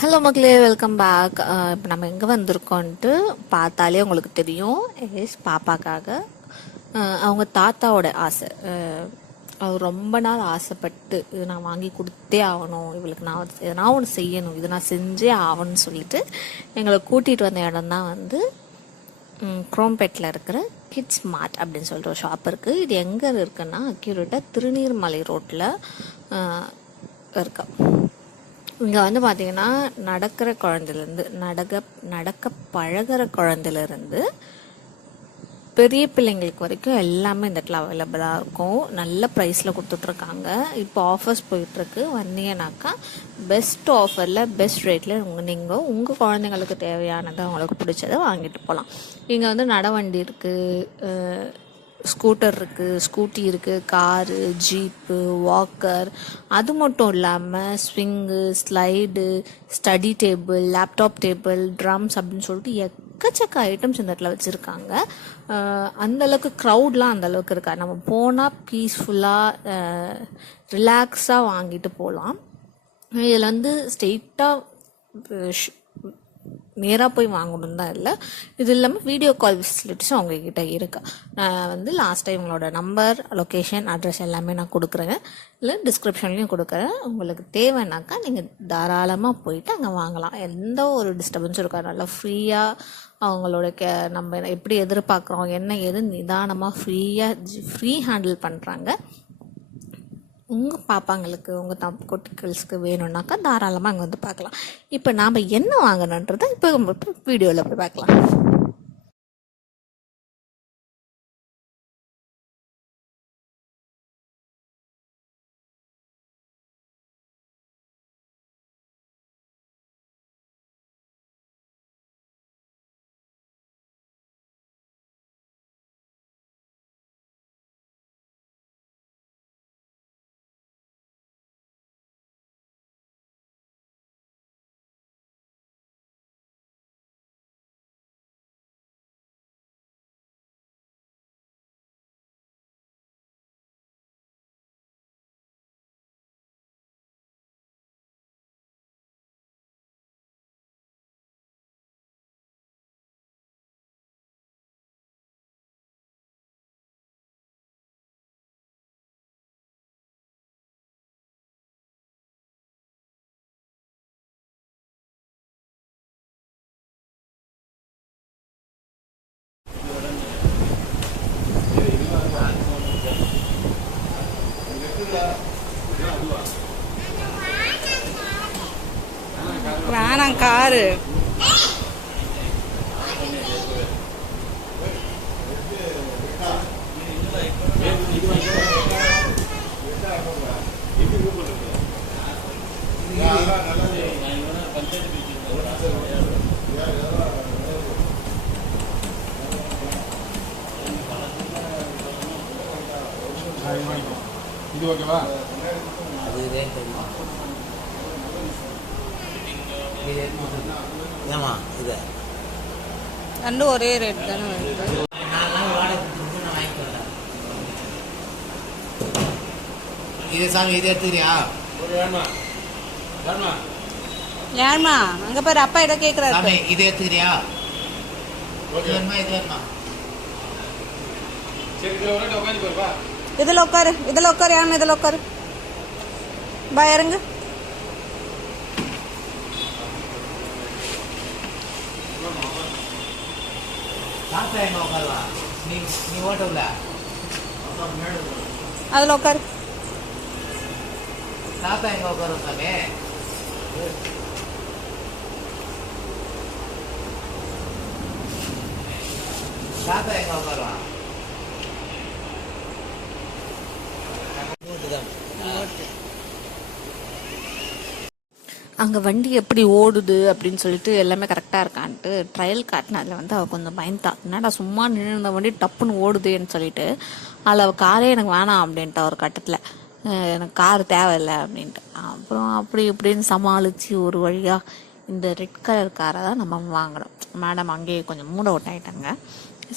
Hello மக்களே welcome back இப்போ நம்ம எங்கே வந்திருக்கோன்ட்டு பார்த்தாலே உங்களுக்கு தெரியும். எஸ் பாப்பாக்காக. அவங்க தாத்தாவோட ஆசை. அவர் ரொம்ப நாள் ஆசைப்பட்டு இது நான் வாங்கி கொடுத்தே ஆகணும். இவளுக்கு நான் எதனா ஒன்று செய்யணும். இது நான் செஞ்சே ஆகணும்னு சொல்லிட்டு எங்களை கூட்டிகிட்டு வந்த இடம் தான் வந்து குரோம்பேட்டில் இருக்கிற கிட்ஸ் மார்ட் அப்படின்னு சொல்லிட்டு ஒரு ஷாப் இருக்குது இது எங்கே இருக்குன்னா அக்யூரேட்டாக திருநீர்மலை ரோட்டில் இருக்கா. இங்கே வந்து பார்த்தீங்கன்னா நடக்கிற குழந்தைலேருந்து நடக்க நடக்க பழகிற குழந்தைலேருந்து பெரிய பிள்ளைங்களுக்கு வரைக்கும் எல்லாமே இந்த இடத்துல அவைலபிளாக இருக்கும். நல்ல ப்ரைஸில் கொடுத்துட்ருக்காங்க. இப்போ ஆஃபர்ஸ் போயிட்டுருக்கு வந்தீங்கன்னாக்கா பெஸ்ட் ஆஃபரில் பெஸ்ட் ரேட்டில் உங்கள் நீங்கள் உங்கள் குழந்தைங்களுக்கு தேவையானதை அவங்களுக்கு பிடிச்சதை வாங்கிட்டு போகலாம் இங்கே வந்து நடவண்டி இருக்குது ஸ்கூட்டர் இருக்குது ஸ்கூட்டி இருக்குது காரு ஜீப்பு வாக்கர் அது மட்டும் இல்லாமல் swing slide study table laptop table drums அப்படின்னு சொல்லிட்டு எக்கச்சக்க ஐட்டம்ஸ் இந்த இடத்துல வச்சுருக்காங்க. அந்தளவுக்கு க்ரௌட்லாம் அந்த அளவுக்கு இருக்கா? நம்ம போனால் பீஸ்ஃபுல்லாக ரிலாக்ஸாக வாங்கிட்டு போகலாம் இதில் வந்து ஸ்ட்ரெயிட்டாக நேராக போய் வாங்கணும் தான் இல்லை. இது இல்லாமல் வீடியோ கால் ஃபெசிலிட்டிஸும் அவங்கக்கிட்ட இருக்கு. நான் வந்து லாஸ்ட் டைம் உங்களோட நம்பர் லொக்கேஷன் அட்ரஸ் எல்லாமே நான் கொடுக்குறேன். இல்லை டிஸ்கிரிப்ஷன்லையும் கொடுக்குறேன். உங்களுக்கு தேவைன்னாக்கா நீங்கள் தாராளமாக போயிட்டு அங்கே வாங்கலாம். எந்த ஒரு டிஸ்டர்பன்ஸும் இருக்காது. நல்லா ஃப்ரீயாக அவங்களோட கே நம்ம எப்படி எதிர்பார்க்குறோம் என்ன எது நிதானமாக ஃப்ரீயாக ஃப்ரீ ஹேண்டில் பண்ணுறாங்க உங்கள் பாப்பாங்களுக்கு உங்கள் தம் குட்டிகள்ஸ்க்கு வேணும்னாக்கா தாராளமாக அங்கே வந்து பார்க்கலாம். இப்போ நாம் என்ன வாங்கணுன்றதை இப்போ வீடியோவில் போய் பார்க்கலாம். வேணாம் காரு. இது ஓகேவா? தெரியும் இது ஏமா இது? ரெண்டும் ஒரே ரேட் தானே வருது. இது சாமி இது எடுத்துக்கிறியா? ஏன்மா அங்க பாரு அப்பா ஏதோ கேக்குறாரு. சாமி இது எடுத்துக்கிறியா? இது வேணுமா இது வேணுமா? இதுல உட்காரு இதுல உட்காரு ஏன்மா இதுல உட்காரு. பா இறங்கு. தாத்தா எங்க உட்காருவா நீ நீ ஓட்ட உள்ள அதுல உட்காரு. தாத்தா எங்க உட்காருவோம் சாமி தாத்தா எங்க உட்காருவான் அங்கே வண்டி எப்படி ஓடுது அப்படின்னு சொல்லிட்டு எல்லாமே கரெக்டாக இருக்கான்ட்டு ட்ரையல் காட்டினதில் வந்து அவள் கொஞ்சம் பயந்தா. என்னடா சும்மா நின்று இருந்த வண்டி டப்புன்னு ஓடுதுன்னு சொல்லிட்டு அதில் அவள் காரே எனக்கு வேணாம் அப்படின்ட்டு ஒரு கட்டத்தில். எனக்கு கார் தேவையில்லை அப்படின்ட்டு. அப்புறம் அப்படி இப்படின்னு சமாளித்து ஒரு வழியாக இந்த ரெட் கலர் காரை தான் நம்ம வாங்கினோம். மேடம் அங்கேயே கொஞ்சம் மூட விட்டாயிட்டாங்க.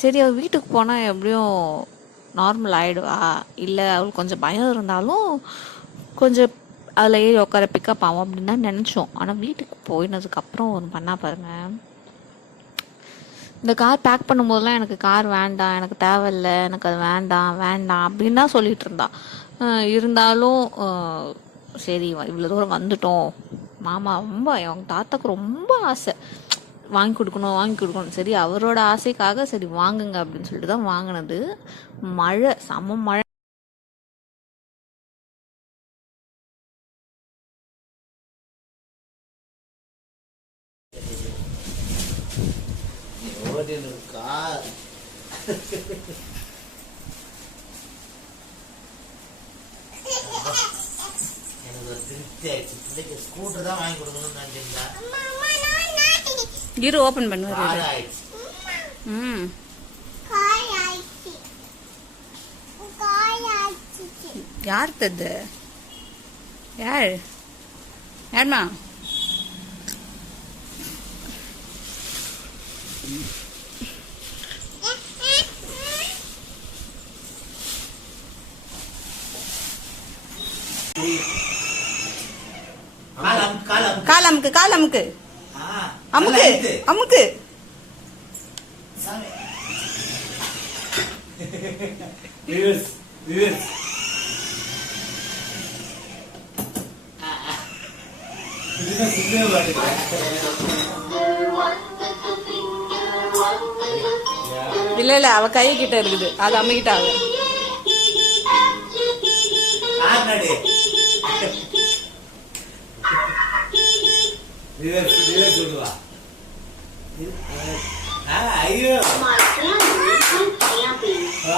சரி அவள் வீட்டுக்கு போனால் எப்படியும் நார்மல் ஆகிடுவா இல்லை அவளுக்கு கொஞ்சம் பயம் இருந்தாலும் கொஞ்சம் அதில் ஏறி உட்கார பிக்கப் ஆகும் அப்படின்னு தான் நினச்சோம். ஆனால் வீட்டுக்கு போயினதுக்கப்புறம் ஒன்று பண்ணா பாருங்க. இந்த கார் பேக் பண்ணும்போதெல்லாம் எனக்கு கார் வேண்டாம் எனக்கு தேவையில்ல எனக்கு அது வேண்டாம் வேண்டாம் அப்படின்னு தான் சொல்லிட்டு இருந்தா. இருந்தாலும் சரி இவ்வளோ தூரம் வந்துட்டோம். மாமா ரொம்ப அவங்க தாத்தாக்கு ரொம்ப ஆசை. வாங்கி கொடுக்கணும் வாங்கி கொடுக்கணும். சரி அவரோட ஆசைக்காக சரி வாங்குங்க அப்படின்னு சொல்லிட்டு தான் வாங்கினது. மழை செம மழை. ஓடின்னு இருக்கா எனக்கு ஒரு திருப்தி ஆயிடுச்சு பிள்ளைக்கு ஸ்கூட்டர் தான் வாங்கி கொடுக்கணும்னு இரு. ஓப்பன் பண்ணுவார் ம். யார் தது யார்? யார்மா? கால் அமுக்கு கால் அமுக்கு கால் அமுக்கு கால் அமுக்கு ஆ, அமுக்கு நல்லா இல்ல இல்ல அவ கை கிட்ட இருக்குது. அது அம்மிக்கிட்ட அவ கார் நடு. Reverse, reverse விடுவா. ஆ, ஐயோ My family went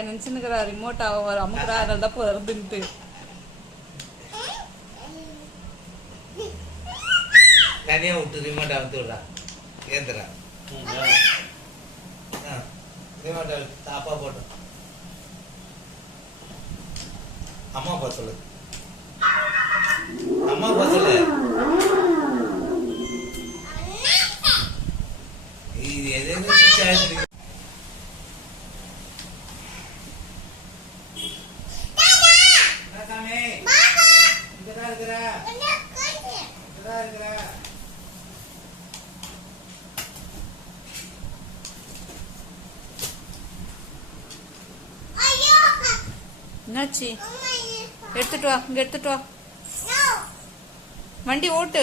அவன் நினைச்சுன்னுக்கிறா ரிமோட் அவன் ஒரு அமுக்குறா அதனால தான் பிறந்துன்ட்டு. தனியா விட்டு ரிமோட் அவுத்து விடுறா. ஏந்துறா. ரிமோட் அப்பா போட்டு. அம்மா அப்பா சொல்லு. அம்மா அப்பா சொல்லு இது எது எது சாய்ச்சி சாமி இங்கதான் இருக்கிற இங்கதான் இருக்கிற என்னாச்சு? எடுத்துட்டு வா இங்க எடுத்துட்டு வா. வண்டி ஓட்டு.